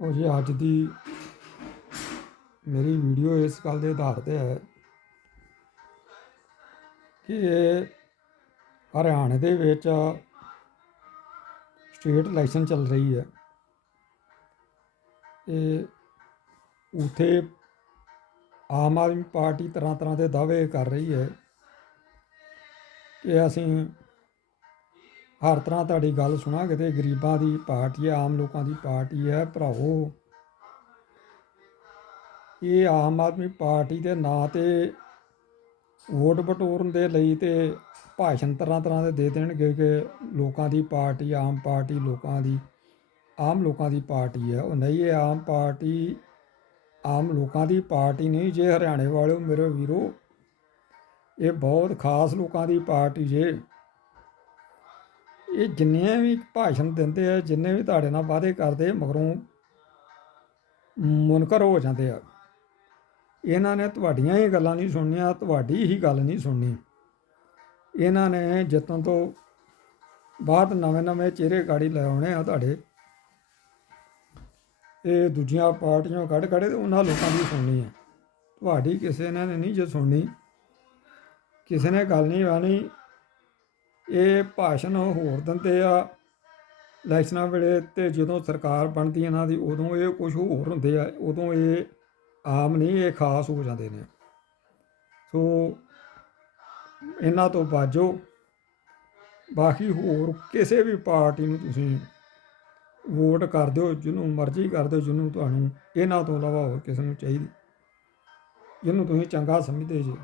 ਉਹ ਜੀ ਅੱਜ ਦੀ ਮੇਰੀ ਵੀਡੀਓ ਇਸ ਗੱਲ ਦੇ ਆਧਾਰ ਤੇ ਹੈ ਕਿ ਇਹ ਹਰਿਆਣੇ ਦੇ ਵਿੱਚ ਸਟੇਟ ਇਲੈਕਸ਼ਨ ਚੱਲ ਰਹੀ ਹੈ। ਇਹ ਉਥੇ ਆਮ ਆਦਮੀ ਪਾਰਟੀ ਤਰ੍ਹਾਂ ਤਰ੍ਹਾਂ ਦੇ ਦਾਅਵੇ ਕਰ ਰਹੀ ਹੈ ਕਿ ਅਸੀਂ ਹਰ ਤਰ੍ਹਾਂ ਤੁਹਾਡੀ ਗੱਲ ਸੁਣਾਂਗੇ ਤੇ ਗਰੀਬਾਂ ਦੀ ਪਾਰਟੀ ਹੈ, ਆਮ ਲੋਕਾਂ ਦੀ ਪਾਰਟੀ ਹੈ ਭਰਾਓ ਇਹ ਆਮ ਆਦਮੀ ਪਾਰਟੀ ਦੇ ਨਾਂ ਤੇ ਵੋਟ ਬਟੋਰਨ ਦੇ ਲਈ ਤੇ ਭਾਸ਼ਣ ਤਰ੍ਹਾਂ ਤਰ੍ਹਾਂ ਦੇ ਦੇ ਦੇਣਗੇ ਕਿ ਲੋਕਾਂ ਦੀ ਪਾਰਟੀ ਆਮ ਪਾਰਟੀ ਲੋਕਾਂ ਦੀ, ਆਮ ਲੋਕਾਂ ਦੀ ਪਾਰਟੀ ਹੈ। ਉਹ ਨਹੀਂ, ਇਹ ਆਮ ਪਾਰਟੀ ਆਮ ਲੋਕਾਂ ਦੀ ਪਾਰਟੀ ਨਹੀਂ, ਜੇ ਹਰਿਆਣੇ ਵਾਲਿਓ, ਮੇਰੇ ਵੀਰੋ, ਇਹ ਬਹੁਤ ਖਾਸ ਲੋਕਾਂ ਦੀ ਪਾਰਟੀ ਜੇ। ਇਹ ਜਿੰਨੇ ਵੀ ਭਾਸ਼ਣ ਦਿੰਦੇ ਆ, ਜਿੰਨੇ ਵੀ ਤੁਹਾਡੇ ਨਾਲ ਵਾਅਦੇ ਕਰਦੇ ਮਗਰੋਂ ਮੁਨਕਰ ਹੋ ਜਾਂਦੇ ਆ। ਇਹਨਾਂ ਨੇ ਤੁਹਾਡੀਆਂ ਹੀ ਗੱਲਾਂ ਨਹੀਂ ਸੁਣਨੀਆਂ, ਤੁਹਾਡੀ ਹੀ ਗੱਲ ਨਹੀਂ ਸੁਣਨੀ। ਇਹਨਾਂ ਨੇ ਜਿੱਤਣ ਤੋਂ ਬਾਅਦ ਨਵੇਂ ਨਵੇਂ ਚਿਹਰੇ ਗਾੜੀ ਲੈ ਆ ਤੁਹਾਡੇ। ਇਹ ਦੂਜੀਆਂ ਪਾਰਟੀਆਂ ਕੱਢ ਕੱਢ ਤੇ ਉਹਨਾਂ ਲੋਕਾਂ ਦੀ ਸੁਣਨੀ ਹੈ ਤੁਹਾਡੀ ਕਿਸੇ ਨੇ ਨਹੀਂ ਜੇ ਸੁਣਨੀ, ਕਿਸੇ ਨੇ ਗੱਲ ਨਹੀਂ ਆਣੀ ਇਹ ਭਾਸ਼ਣ ਹੋਰ ਦਿੰਦੇ ਆ। ਇਲੈਕਸ਼ਨਾਂ ਵੇਲੇ ਤੇ ਜਦੋਂ ਸਰਕਾਰ ਬਣਦੀ ਇਹਨਾਂ ਦੀ, ਉਦੋਂ ਇਹ ਕੁਝ ਹੋਰ ਹੁੰਦੇ ਆ। ਉਦੋਂ ਇਹ ਆਮ ਨਹੀਂ, ਇਹ ਖਾਸ ਹੋ ਜਾਂਦੇ ਨੇ। ਸੋ ਇਹਨਾਂ ਤੋਂ ਬਾਜੋ। ਬਾਕੀ ਹੋਰ ਕਿਸੇ ਵੀ ਪਾਰਟੀ ਨੂੰ ਤੁਸੀਂ ਵੋਟ ਕਰ ਦਿਓ, ਜਿਹਨੂੰ ਮਰਜ਼ੀ ਕਰ ਦਿਓ, ਜਿਹਨੂੰ ਤੁਹਾਨੂੰ ਇਹਨਾਂ ਤੋਂ ਇਲਾਵਾ ਹੋਰ ਕਿਸੇ ਨੂੰ ਚਾਹੀਦੀ, ਜਿਹਨੂੰ ਤੁਸੀਂ ਚੰਗਾ ਸਮਝਦੇ ਜੀ।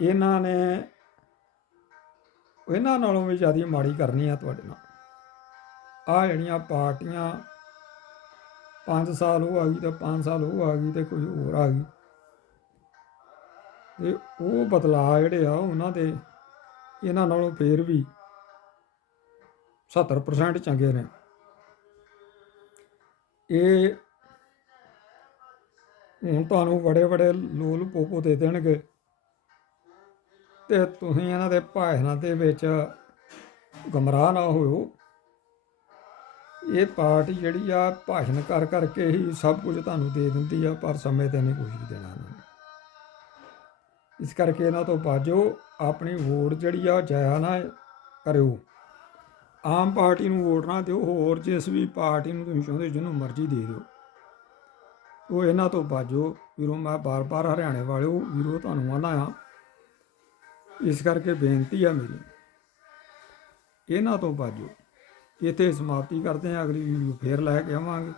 ਇਹਨਾਂ ਨੇ ਇਹਨਾਂ ਨਾਲੋਂ ਵੀ ਜ਼ਿਆਦਾ ਮਾੜੀ ਕਰਨੀ ਆ ਤੁਹਾਡੇ ਨਾਲ। ਆ ਜਿਹੜੀਆਂ ਪਾਰਟੀਆਂ 5 ਸਾਲ ਉਹ ਆ ਗਈ ਤੇ 5 ਸਾਲ ਉਹ ਆ ਗਈ ਤੇ ਕੋਈ ਹੋਰ ਆ ਗਈ। ਤੇ ਉਹ ਬਦਲਾਅ ਜਿਹੜੇ ਆ ਉਹਨਾਂ ਦੇ ਇਹਨਾਂ ਨਾਲੋਂ ਫੇਰ ਵੀ 70% ਚੰਗੇ ਨੇ। ਇਹ ਹੁਣ ਤੁਹਾਨੂੰ ਬੜੇ ਬੜੇ ਲੋਲ ਪੋਪੋ ਦੇ ਦੇਣਗੇ। ਤੇ ਤੁਸੀਂ ਇਹਨਾਂ ਦੇ ਭਾਸ਼ਣਾਂ ਦੇ ਵਿੱਚ ਗਮਰਾਹ ਨਾ ਹੋਇਓ। ਇਹ ਪਾਰਟੀ ਜਿਹੜੀ ਆ ਭਾਸ਼ਣ ਕਰ ਕਰਕੇ ਹੀ ਸਭ ਕੁਝ ਤੁਹਾਨੂੰ ਦੇ ਦਿੰਦੀ ਆ, ਪਰ ਸਮੇਂ ਤੇ ਨਹੀਂ ਕੁਝ ਵੀ ਦੇਣਾ ਇਸ ਕਰਕੇ ਇਹਨਾਂ ਤੋਂ ਬਾਜੋ ਆਪਣੀ ਵੋਟ ਜਿਹੜੀ ਆ ਜਾਇਆ ਨਾ ਕਰਿਓ। ਆਮ ਪਾਰਟੀ ਨੂੰ ਵੋਟ ਨਾ ਦਿਓ, ਹੋਰ ਜਿਸ ਵੀ ਪਾਰਟੀ ਨੂੰ ਤੁਸੀਂ ਚਾਹੁੰਦੇ, ਜਿਹਨੂੰ ਮਰਜ਼ੀ ਦੇ ਦਿਓ। ਉਹ ਇਹਨਾਂ ਤੋਂ ਬਾਜੋ, ਵੀਰੋ ਮੈਂ ਬਾਰ-ਬਾਰ ਹਰਿਆਣੇ ਵਾਲਿਓ, ਵੀਰੋ ਤੁਹਾਨੂੰ ਆਨਾ ਆ ਇਸ ਕਰਕੇ ਬੇਨਤੀ ਆ ਮੇਰੀ। ਇਹਨਾਂ ਤੋਂ ਬਾਜੋ, ਇੱਥੇ ਸਮਾਪਤੀ ਕਰਦੇ ਹਾਂ, ਅਗਲੀ ਵੀਡੀਓ ਫੇਰ ਲੈ ਕੇ ਆਵਾਂਗੇ।